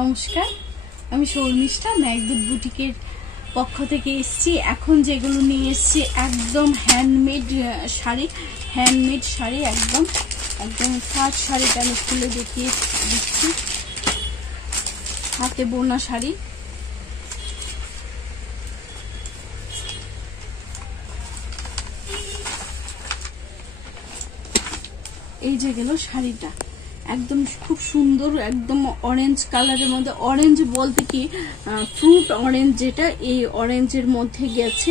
নমস্কার, আমি শর্মিষ্ঠা মেঘদূত বুটিকের পক্ষ থেকে এসেছি। এখন যেগুলো নিয়ে এসেছি একদম হ্যান্ডমেড শাড়ি, একদম ফার্স্ট শাড়িটা আমি খুলে দেখিয়ে দিচ্ছি। হাতে বোনা শাড়ি, এই যে গেল শাড়িটা, একদম খুব সুন্দর, একদম অরেঞ্জ কালারের মধ্যে। অরেঞ্জ বলতে কি ফ্রুট অরেঞ্জ, যেটা এই অরেঞ্জের মধ্যে গেছে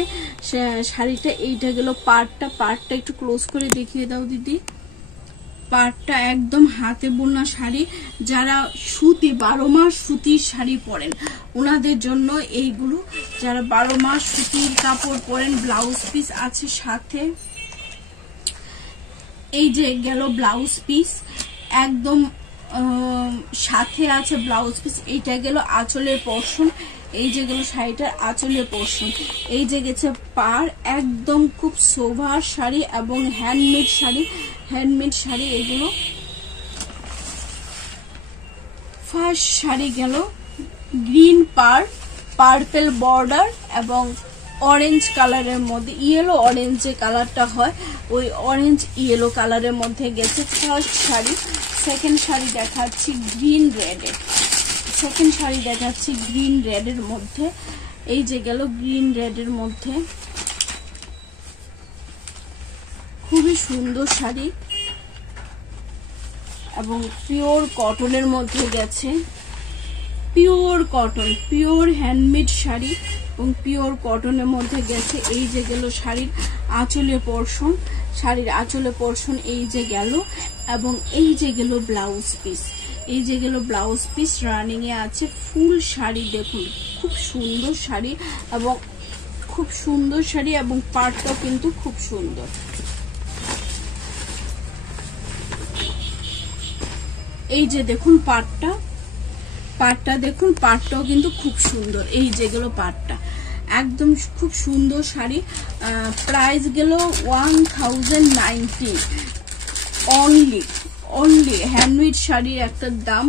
শাড়িটা। এইটা গেল পাড়টা একটু ক্লোজ করে দেখিয়ে দাও দিদি। পাড়টা একদম হাতে বোনা শাড়ি। যারা সুতি 12 মাস সুতির শাড়ি পরেন ওনাদের জন্য এইগুলো, যারা 12 মাস সুতির কাপড় পরেন। ব্লাউজ পিস আছে সাথে, এই যে গেল ব্লাউজ পিস, একদম সাথে আছে ব্লাউজ পিস। এইটা গেল আঁচলের পোরশন, এই যে গেল শাড়িটার আঁচলের পোরশন। এই যে গেছে পাড়, একদম খুব সোভার শাড়ি এবং হ্যান্ডমেড শাড়ি এগুলো। ফার্স্ট শাড়ি গেল গ্রিন পার্পল বর্ডার এবং অরেঞ্জ কালারের মধ্যে, ইয়েলো অরেঞ্জ যে কালারটা হয় ওই অরেঞ্জ ইয়েলো কালারের মধ্যে গেছে ফার্স্ট শাড়ি। সেকেন্ড শাড়ি দেখাচ্ছি গ্রিন রেডের মধ্যে। এই যে গেল গ্রিন রেডের মধ্যে, খুবই সুন্দর শাড়ি এবং পিওর কটনের মধ্যে গেছে। পিওর হ্যান্ডমেড শাড়ি এবং পিওর কটনের মধ্যে গেছে। এই যে গেল শাড়ির আঁচলের পোরশন, এই যে গেল, এবং এই যে গেল ব্লাউজ পিস, রানিং এ আছে। ফুল শাড়ি দেখুন, খুব সুন্দর শাড়ি এবং পাড়টাও কিন্তু খুব সুন্দর। এই যে দেখুন পাড়টা দেখুন, পাড়টাও কিন্তু খুব সুন্দর। এই যে গেল পাড়টা, একদম খুব সুন্দর শাড়ি। প্রাইস গেল 1090 অনলি। হ্যান্ডমেড শাড়ির একটা দাম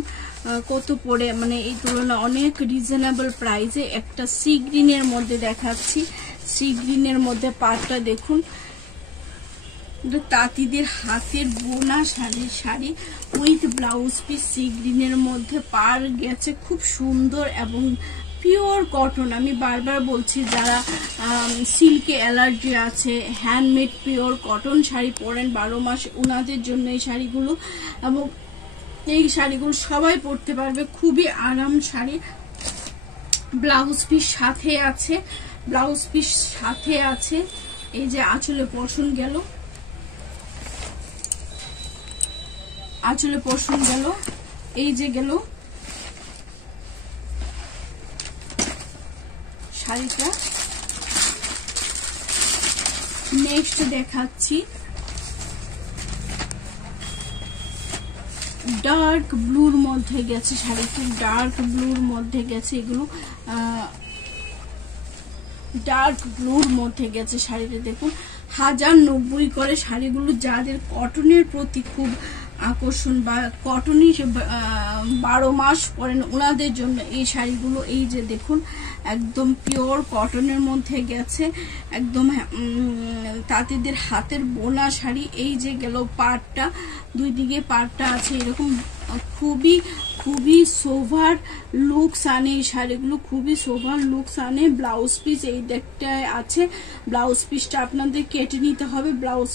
কত পড়ে, মানে এই তুলনায় অনেক রিজনেবল প্রাইসে। একটা সি গ্রিনের মধ্যে দেখাচ্ছি, সি গ্রিনের মধ্যে পাড়টা দেখুন, তাঁতিদের হাতের বোনা sari with blouse piece. Sea গ্রিনের মধ্যে পাড় গেছে, খুব সুন্দর এবং পিওর কটন। আমি বারবার বলছি, যারা সিল্কে অ্যালার্জি আছে, হ্যান্ডমেড পিওর কটন শাড়ি পরেন 12 মাস, ওনাদের জন্য এই শাড়িগুলো। এবং এই শাড়িগুলো সবাই পরতে পারবে, খুবই আরাম শাড়ি। ব্লাউজ পিস সাথে আছে। এই যে আঁচলে পোরশন গেল, এই যে গেল শাড়িটা। নেক্সট দেখাচ্ছি ডার্ক ব্লুর মধ্যে গেছে শাড়িটা, এগুলো ডার্ক ব্লুর মধ্যে গেছে শাড়িটা। দেখুন 1090 করে শাড়িগুলো। যাদের কটনের প্রতি খুব আকর্ষণ বা কটনই 12 মাস পরেন ওনাদের জন্য এই শাড়িগুলো। এই যে দেখুন, একদম পিওর কটনের মধ্যে গেছে, একদম তাঁতিদের হাতের বোনা শাড়ি। এই যে গেল পাড়টা, দুই দিকে পাড়টা আছে এরকম, খুবই সোভার লুকস আনে এই শাড়িগুলো, খুবই সোভার লুকস আনে। ব্লাউজ পিস এই দিকটায় আছে, ব্লাউজ পিসটা আপনাদের কেটে নিতে হবে, ব্লাউজ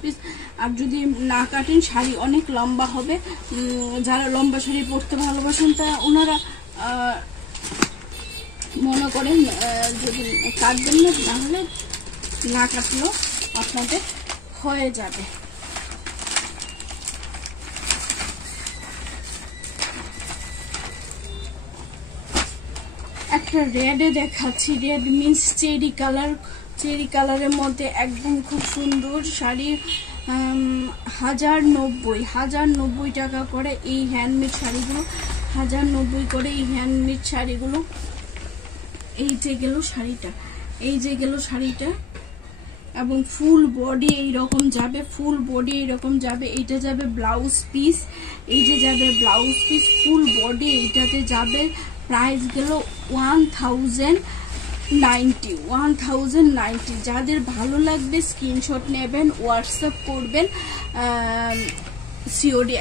পিস। আর যদি না কাটেন শাড়ি অনেক লম্বা হবে। যারা লম্বা শাড়ি পরতে ভালোবাসেন তা ওনারা মনে করেন যদি কাটবেন না, তাহলে না কাটলেও আপনাদের হয়ে যাবে। একটা রেডে দেখাচ্ছি, রেড মিন্স চেরি কালারের মধ্যে একদম খুব সুন্দর শাড়ি। 1090 টাকা করে এই হ্যান্ডমেড শাড়িগুলো, 1090 করে এই হ্যান্ডমেড শাড়িগুলো। এই যে গেল শাড়িটা, এবং ফুল বডি এইরকম যাবে, ফুল বডি এইরকম যাবে। এইটা যাবে ব্লাউজ পিস, এই যে যাবে ব্লাউজ পিস, ফুল বডি এইটাতে যাবে। প্রাইস গেল 1090। যাদের ভালো লাগবে স্ক্রিনশট নেবেন, হোয়াটসঅ্যাপ করবেন। সিওডি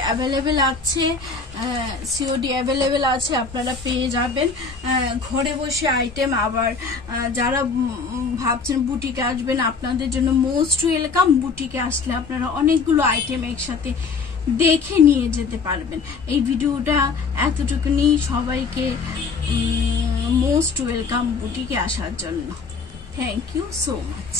অ্যাভেলেবেল আছে, আপনারা পেয়ে যাবেন ঘরে বসে আইটেম। আবার যারা ভাবছেন বুটিকে আসবেন, আপনাদের জন্য মোস্ট ওয়েলকাম। বুটিকে আসলে আপনারা অনেকগুলো আইটেম একসাথে দেখে নিয়ে যেতে পারবেন। এই ভিডিওটা এতটুকুনি, সবাইকে মোস্ট ওয়েলকাম বুটিকে আসার জন্য। Thank you so much.